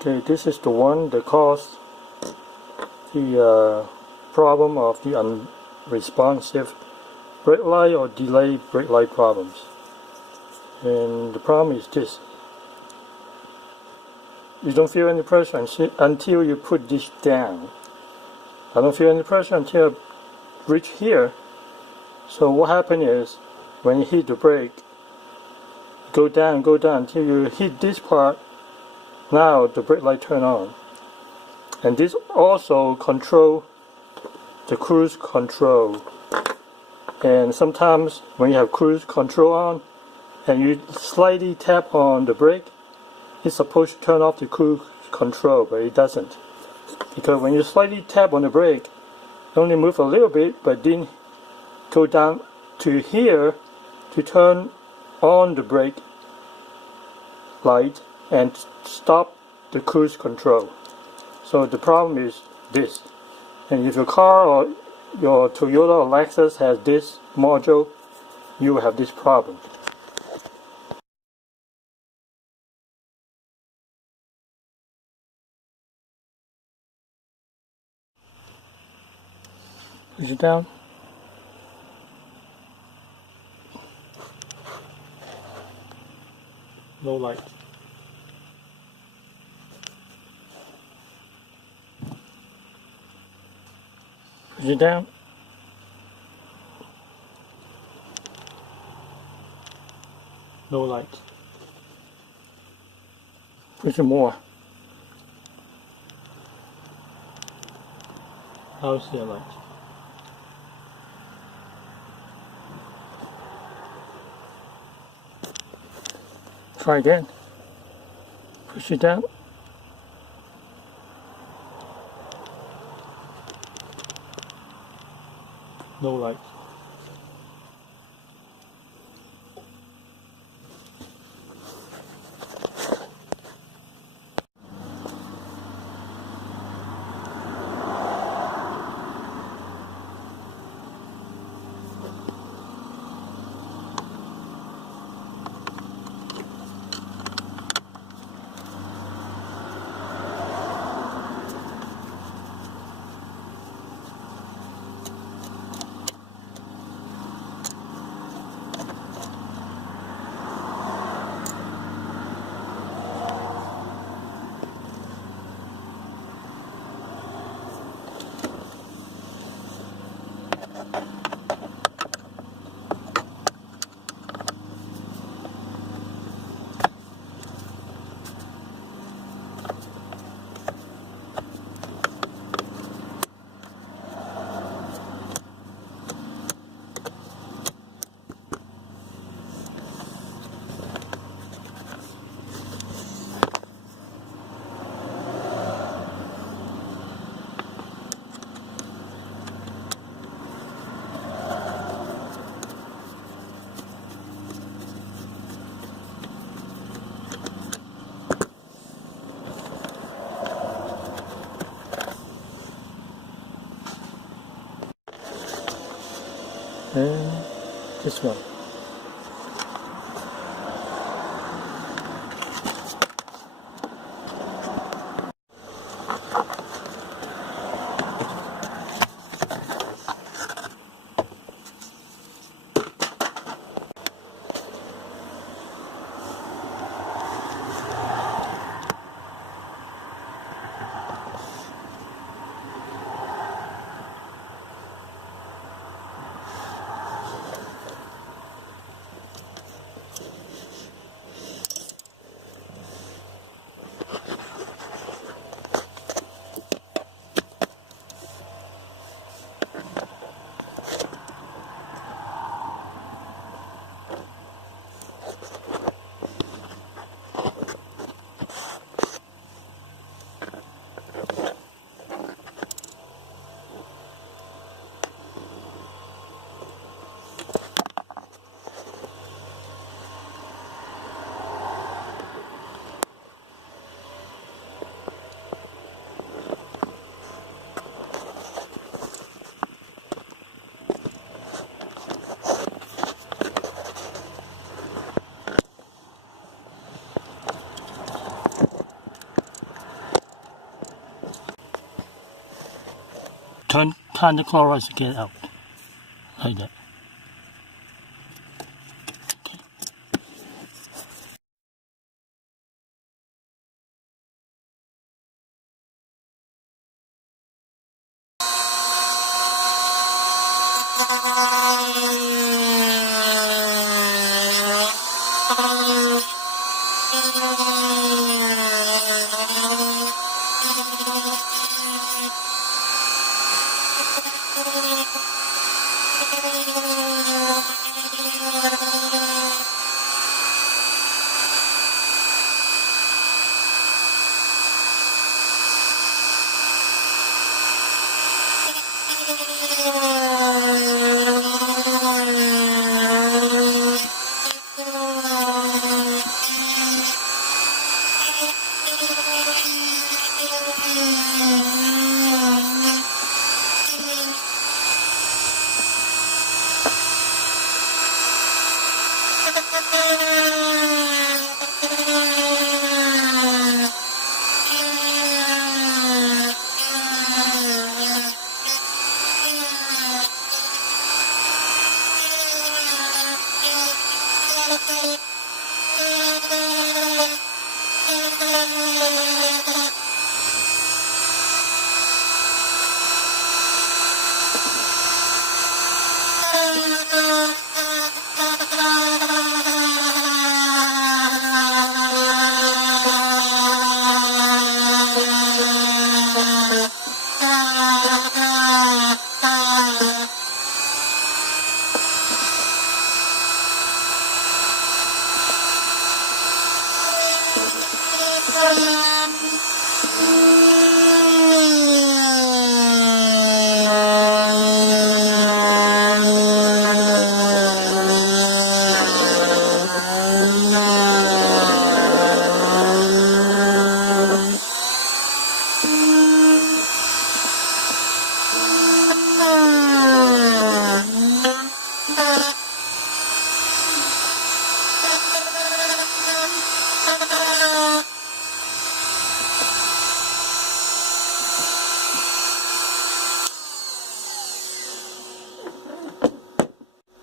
Okay, this is the one that caused the problem of the unresponsive brake light or delayed brake light problems. And the problem is this: you don't feel any pressure until you put this down. I don't feel any pressure until I reach here. So what happens is, when you hit the brake, go down until you hit this part. Now the brake light turn on, and this also control the cruise control. And sometimes when you have cruise control on and you slightly tap on the brake, it's supposed to turn off the cruise control, but it doesn't, because when you slightly tap on the brake, it only move a little bit, but then go down to here to turn on the brake light and stop the cruise control. So the problem is this. And if your car or your Toyota or Lexus has this module, you will have this problem. Push it down. No light. Push it down. No light. Push it more. Now see a light. Try again. Push it down. No light. And this one. turn the chloride to get out, like that.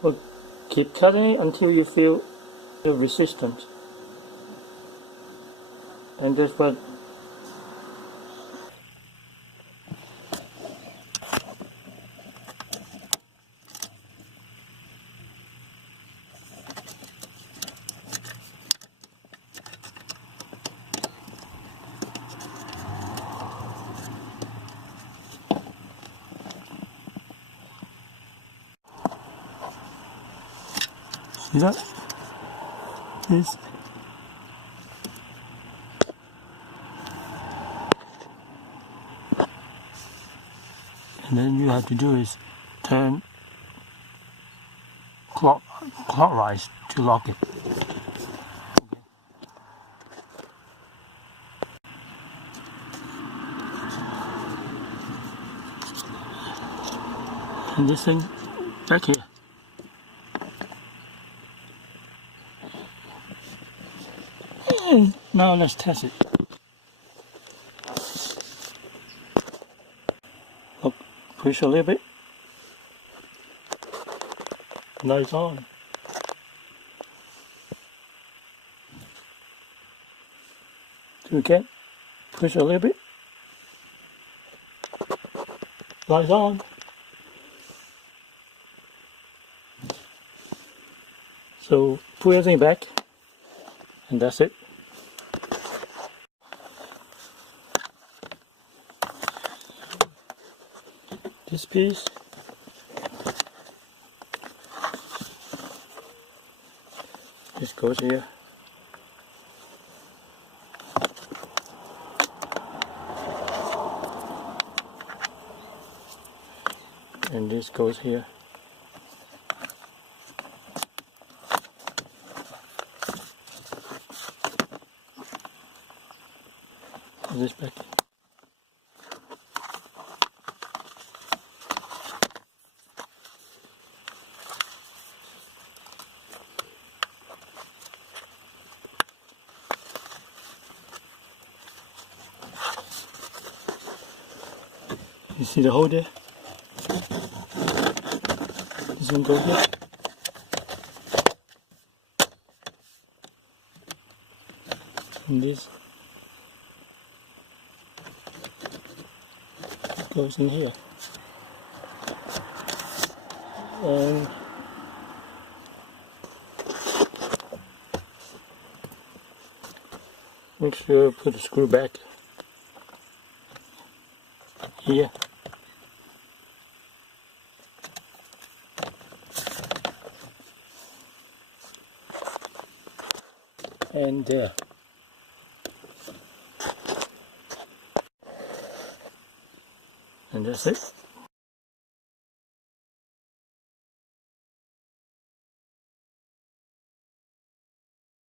Well, keep cutting it until you feel the resistance. And that's what see that? This. And then you have to do is turn clockwise to lock it. And this thing back here. And now let's test it. Look, push a little bit. Now it's on. Do it again. Push a little bit. Lights on. So put everything back, and that's it. This piece just goes here. And this goes here. Put this back. You see the hole there? doesn't go here. And this goes in here. And make sure you put the screw back here. And there. And that's it.